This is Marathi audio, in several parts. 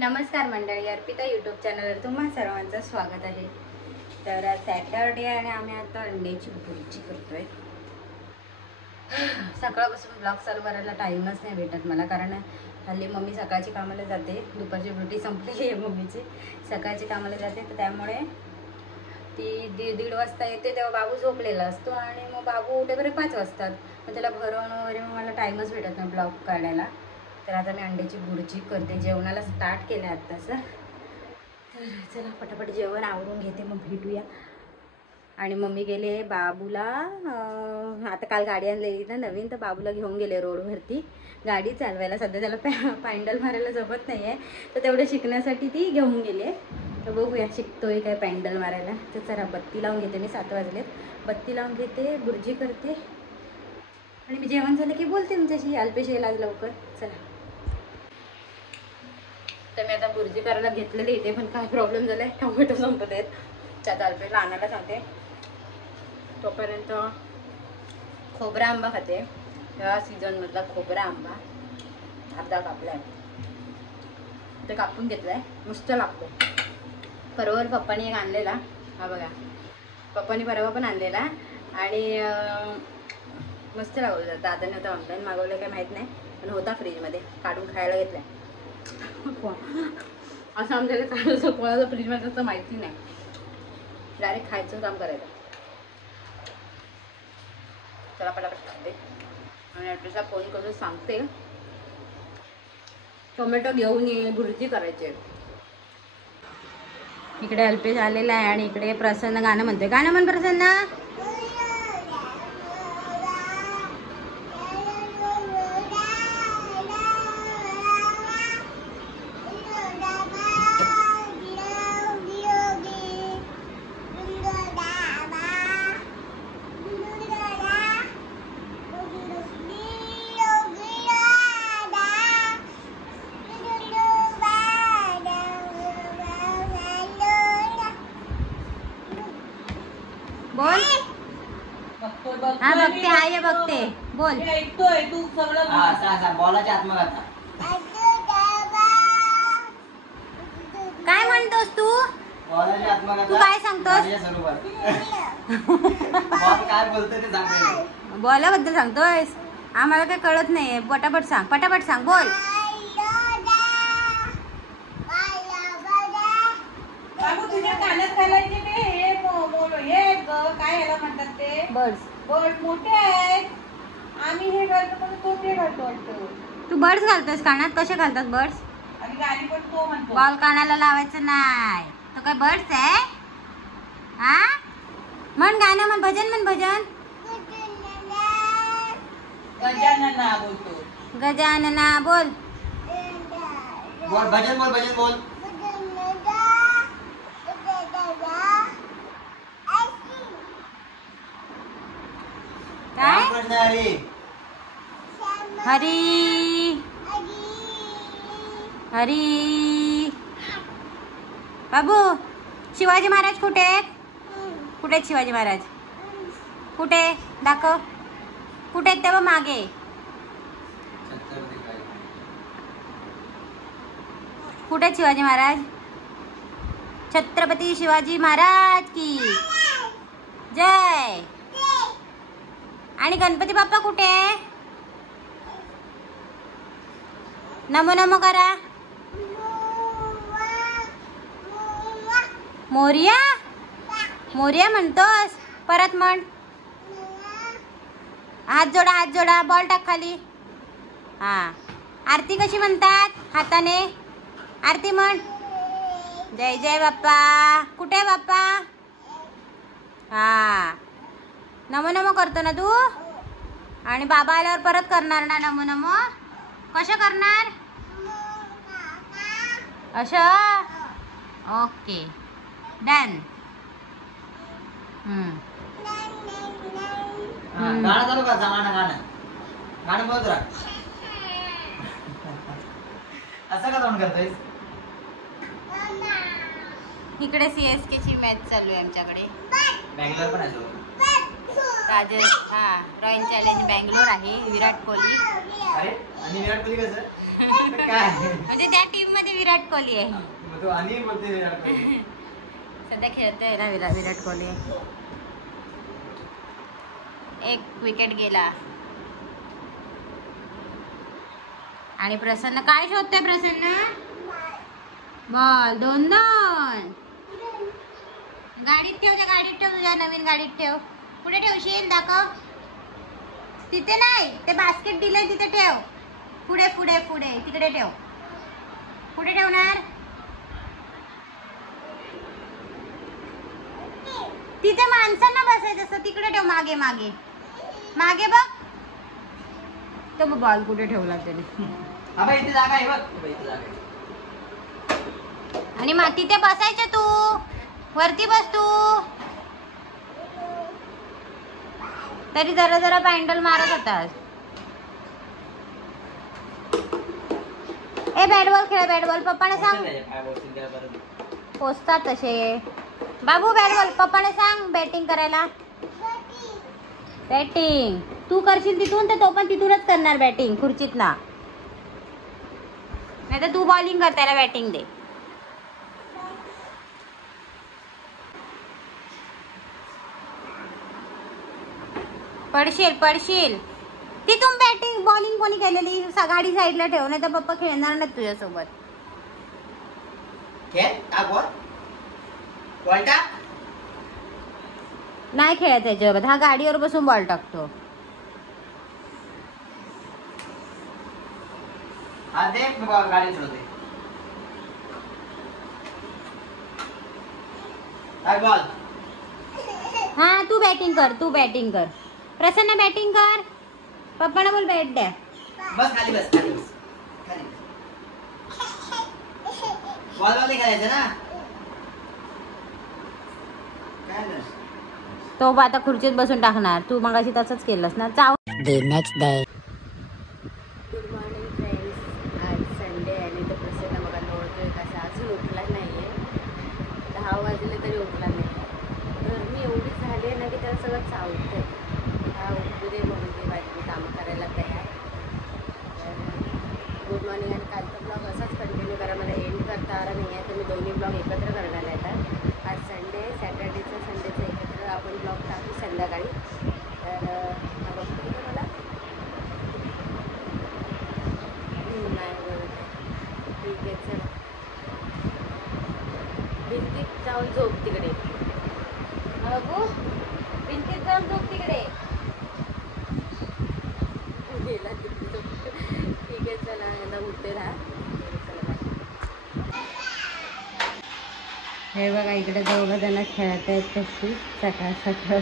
नमस्कार मंडळी, अर्पिता यूट्यूब चॅनलवर तुम्हा सर्वांचं स्वागत आहे। तर सॅटरडे आणि आम्ही आता अंड्याची भुर्जी करतोय। सकाळपासून ब्लॉग चालू करायला टाईमच नाही भेटत मला, कारण हल्ली मम्मी सकाळची कामाला जाते, दुपारची ड्युटी संपली आहे मम्मीची, सकाळची कामाला जाते, तर त्यामुळे ती 1:30 वाजता येते तेव्हा बाबू झोपलेला असतो आणि मग बाबू उठेपर्यंत 5 वाजतात, मग त्याला भरवणं वगैरे मग मला टाईमच भेटत नाही ब्लॉग काढायला। तर आता मी अंड्याची भुर्जी करते, जेवणाला स्टार्ट केलं आहे आत्ताच। तर चला पटापट जेवण आवरून घेते, मग भेटूया। आणि मम्मी गेले बाबूला, आता काल गाडी आणलेली ना नवीन, तर बाबूला घेऊन गेले रोडवरती गाडी चालवायला। सध्या त्याला पॅन्डल मारायला जमत नाही आहे, तर तेवढं शिकण्यासाठी ती घेऊन गेले। तर बघूया शिकतोय काय पॅन्डल मारायला। तर चला बत्ती लावून घेते, मी 7 वाजलेत, बत्ती लावून घेते, भुर्जी करते आणि मी जेवण झालं की बोलते तुमच्याशी। अल्पेश येईल आज लवकर। चला, तर मी आता भुर्जी करायला घेतलेली इथे, पण काय प्रॉब्लेम झाला आहे, टोमॅटो संपत आहेत। त्यात अल्पेशला आणायला सांगते, तोपर्यंत खोबरा आंबा खाते, या सीझनमधला खोबरा आंबा अर्धा कापला आहे, ते कापून घेतला आहे, मस्त लागतो। परवा पप्पानी एक आणलेला, हा बघा, पप्पानी परवा पण आणलेला आणि मस्त लागतो। दादाने आता ऑनलाईन मागवलं काय माहीत नाही, पण होता फ्रीजमध्ये, काढून खायला घेतला आहे। असं आमच्याकडे काढायचं कोणाचं फ्रीजमध्ये असं माहिती नाही, डायरेक्ट खायचं काम करायचं। चला पटापट खाते आणि ॲड्रेसला फोन करून सांगते टोमॅटो घेऊन ये, भुर्जी करायची। इकडे अल्पेश आलेला आहे आणि इकडे प्रसन्न गाणं म्हणते। गाणं म्हण प्रसन्न। बोल। हा बघते, आहे बघते, बोल। ऐकतोय तू सगळं। हा सांग, बोलायच्या आत्मकथा काय म्हणतोस तू? बोलायच्या आत्मकथा तू काय सांगतोस? काय बोलतोय ते सांग। बोलाबद्दल सांगतोयस? आम्हाला काय कळत नाही, पटापट सांग, पटापट सांग, बोल। तुझ्या कानात घालायचे ते हे काय याला म्हणतात ते? बर्ड्स। बर्ड मोठे आहेत, आम्ही हे घालतो पण तो ते घालतो वाटतं। तू बर्ड्स घालतोस कानात? कसे घालतात बर्ड्स? आणि गाणी पण तो म्हणतो। बॉल कानाला लावायचं नाही, तो काय बर्ड्स आहे? हा म्हण गाणं, म्हण भजन, म्हण भजन। गजानना बोलतो। गजानना बोल, बोल भजन, बोल भजन बोल। काय? कृष्ण हरी हरी हरी। बाबू, शिवाजी महाराज कुठे आहेत? कुठे आहेत शिवाजी महाराज? कुठे? दाखव, कुठे आहेत तेव्हा मागे। कुठे आहेत शिवाजी महाराज? छत्रपती शिवाजी महाराज की जय। आणि गणपती बाप्पा कुठे? नमो नमो करा। मोरया, मोरया म्हणतोस? परत म्हण, हात जोडा, हात जोडा, बॉल टाक खाली। हा, आरती कशी म्हणतात? हाताने आरती म्हण, जय जय बाप्पा। कुठे बाप्पा? हा, नमो नमो करतो ना तू? आणि बाबा आल्यावर परत करणार ना नमो नमो? कसं करणार? असं? Okay, done. गाणं चालू कर, गाणं गाणं गाणं बोलत राहा। असं का तोंड करतोय? इकडे CSK ची मॅच चालू आहे आमच्याकडे, बँगलोर पण आहे तो। रॉयल चॅलेंज बँगलोर आहे. विराट कोहली अरे आणि विराट कोहली कसं काय म्हणजे त्या टीम मध्ये विराट कोहली आहे. मग तो आणि बोलते विराट कोहली. सध्या खेळतोय ना विराट कोहली. एक विकेट गेला. आणि प्रसन्न काय शोधतोय? प्रसन्न बॉल 2-2. गाडीत ठेव, त्या गाडीत ठेव, तुझ्या नवीन गाडीत ठेव. कुठे ठेवशील? दाखव. तिथे नाही, ते बास्केट दिलंय तिथे ठेव. पुढे पुढे पुढे तिकडे ठेव. कुठे ठेवणार? तिथे माणसांना बसायचं असतं, तिकडे ठेव. मागे मागे मागे बघ. तो बॉल कुठे ठेवला त्याने? इथे जागा आहे बघ. इथे जागा आहे. आणि तिथे बसायचं तू. वरती बस तू. तरी जरा जरा पॅन्डल मारत होतास. ए बॅट बॉल खेळ. बॅट बॉल पप्पाने सांग. पोचतात तसे. बाबू बॅट बॉल पप्पाने सांग बॅटिंग करायला. बॅटिंग तू करशील तिथून, तर तो पण तिथूनच करणार बॅटिंग खुर्चीतला. नाही तर तू बॉलिंग कर, त्याला बॅटिंग दे. पडशील. तिथून बॅटिंग बॉलिंग कोणी केलेली? गाडी साईडला ठेव, नाही तर पप्पा खेळणार नाही तुझ्यासोबत. नाही खेळत त्याच्यासोबत. हा गाडीवर बसून बॉल टाकतो. गाडी चढवते. हा तू बॅटिंग कर. प्रसन्न बॅटिंग कर. पप्पाला बोल बॅट द्या. बस खाली बस. खाली बॉल मध्ये खेळायचं ना. तो आता खुर्चीत बसून टाकणार. तू मगाशी तसंच केलंस ना. चाव. Next day. Good morning friends. आज संडे आणि तो प्रसन्न बघा लोळतोय कसा. अजून उठला नाहीये. 10 वाजले तरी उठला नाही. तर मी एवढी झाली ना की त्याला सगळं चावतंय. हा उठू दे म्हणून ते माझी कामं करायला तयार. Good morning. आणि कालचा ब्लॉग असाच कंटिन्यू करा. मला एंड करता आला नाही आहे, तर मी दोन्ही ब्लॉग एकत्र करणार आहे. आता आज संडे, सॅटर्डेचं संडेचं एकत्र आपण ब्लॉग टाकू संध्याकाळी. तर हा बघतो का मला नाही बरोबर. ठीक आहे चल. भिंतीत जाऊन झोप तिकडे. बघू भिंतीत जाऊन झोप तिकडे. गेला तिकडे. ठीक आहे चला. आता उठते राहा. हे बघा इकडे दोघं जण खेळत आहेत कशी सकाळ सकाळ.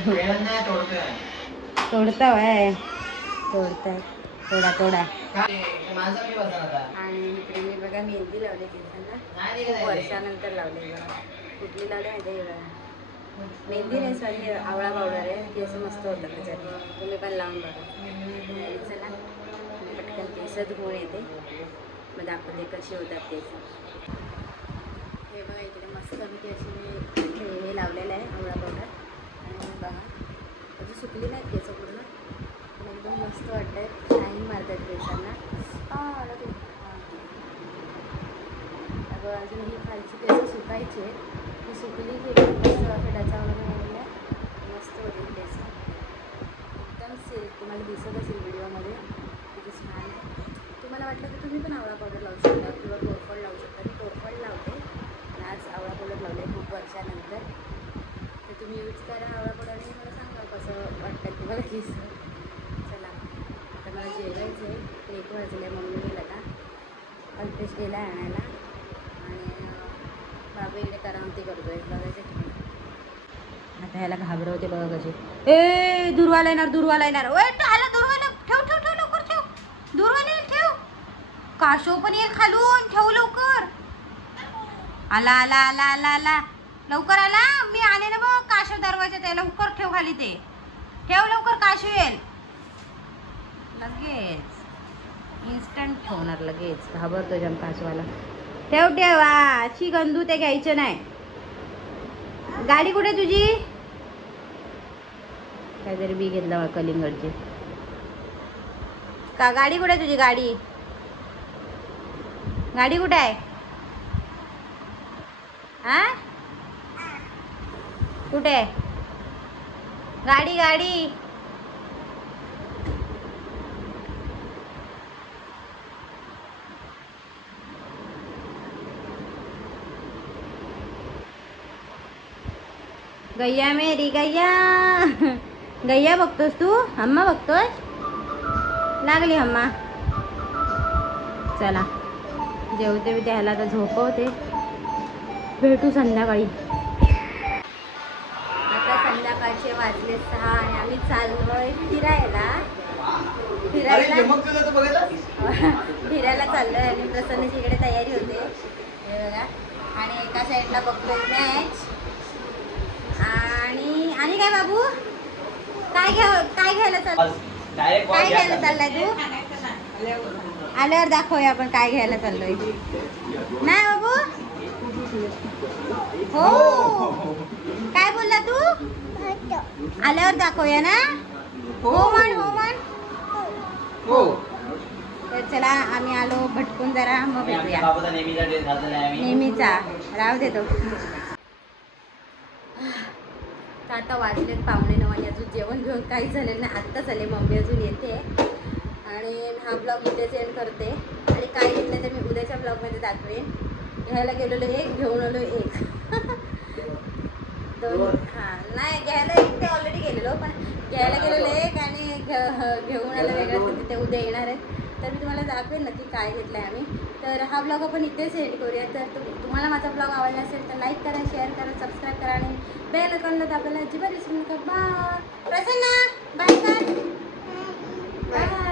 तोडता आहे. तोडताय थोडा. आणि इकडे मी बघा मेहंदी लावली केसांना. वर्षानंतर लावले बघा. कुठली लावली माहिती आहे बघा. मेहंदी नाही सॉरी आवळा पावडर आहे. केस मस्त होतं त्याच्यात. तुम्ही पण लावून बघा. चला पटकन केस धुवून येते. मग दाखवते कशी होतात केस. हे बघा इकडे मस्तपैकी अशी मी हे लावलेलं आहे आवळा पावडर. आणि बघा अजून सुकली नाहीत केस पूर्ण. एकदम मस्त वाटतं आहे. शाईन मारतात केसांना. अगं अजून ही खालची केस सुकायची आहेत. ती सुकली की मस्त डचावलं मस्त होतील केस. एकदम सिल्क. तुम्हाला दिसत असेल व्हिडिओमध्ये किती छान आहे. तुम्हाला वाटलं की तुम्ही पण आवळा पावडर लावू शकता किंवा कोरफड लावू शकता. मी कोरफड लावते. आज आवळा पावडर लावले खूप वर्षानंतर. तर तुम्ही यूज करा आवळा पावडर आणि मला सांगा कसं वाटतं तुम्हाला केस. चला आता मला जेवायचं आहे. 1 वाजले. मम्मी गेला का अल्पेश गेला आणायला. आणि बाबा इकडे करामती करतोय बघायचं. आता ह्याला घाबरवते बघा कशी. ए दुर्वाला येणार. ओय आला दुर्वाला. ठेव लवकर ठेव. दुर्वाला ठेव. काशो पण येईल खालून. ठेव लवकर. आला लवकर आला. मी आले ना बघ. काशो दरवाजात आहे. लवकर ठेव खाली. ते ठेव लवकर. काशो येईल लगेच. इन्स्टंट ठेवणार लगेच. घाबरतो जम काशवाला. ठेव. अशी गंधू ते घ्यायचं नाही. गाडी कुठे तुझी? काहीतरी बी घेतला बा कलिंगडची. का गाडी कुठे आहे तुझी? गाडी गाडी कुठे आहे? हा कुठे आहे गाडी? गाडी गैया मेरी गैया. गैया बघतोस तू? अम्मा बघतोय? लागली अम्मा. चला जेवते मी त्याला आता झोपवते. भेटू संध्याकाळी. आता संध्याकाळचे वाजले 6 आणि आम्ही चाललोय फिरायला. फिरायला चाललोय आणि प्रसन्नची इकडे तयारी होते हे बघा. आणि एका साईडला बघतोय मॅच. आणि काय बाबू काय घ्यायला चाललाय तू? आल्यावर दाखवूया आपण काय घ्यायला चाललोय. नाही बाबू? हो काय बोलला तू? आल्यावर दाखवूया ना. हो म्हण. तर चला आम्ही आलो भटकून जरा मग भेटूया. नेहमीचा राहू देतो. तर आता वाजलेत 8:45 आणि अजून जेवण घेऊन काही झालेलं नाही. आत्ताच आले. मम्मी अजून येते आणि हा ब्लॉग इथेच एंड करते. आणि काय घेतलं तर मी उद्याच्या ब्लॉगमध्ये दाखवेन. घ्यायला गेलेलो 1 घेऊन आलो 1 2. हां नाही घ्यायला 1 ते ऑलरेडी गेलेलो पण घ्यायला गेलेलो 1 आणि घेऊन आलं वेगळं. ते उद्या येणार आहे तर मी तुम्हाला दाखवेन नक्की काय घेतलं आहे आम्ही. तर हा ब्लॉग आपण इथेच एंड करूया. तर तुम्हाला माझा ब्लॉग आवडला असेल तर लाईक करा, शेअर करा, सबस्क्राईब करा आणि बेल आयकॉनला दाबायला अजिबात विसरू नका. बाय. प्रसन्न बाय कर. बाय.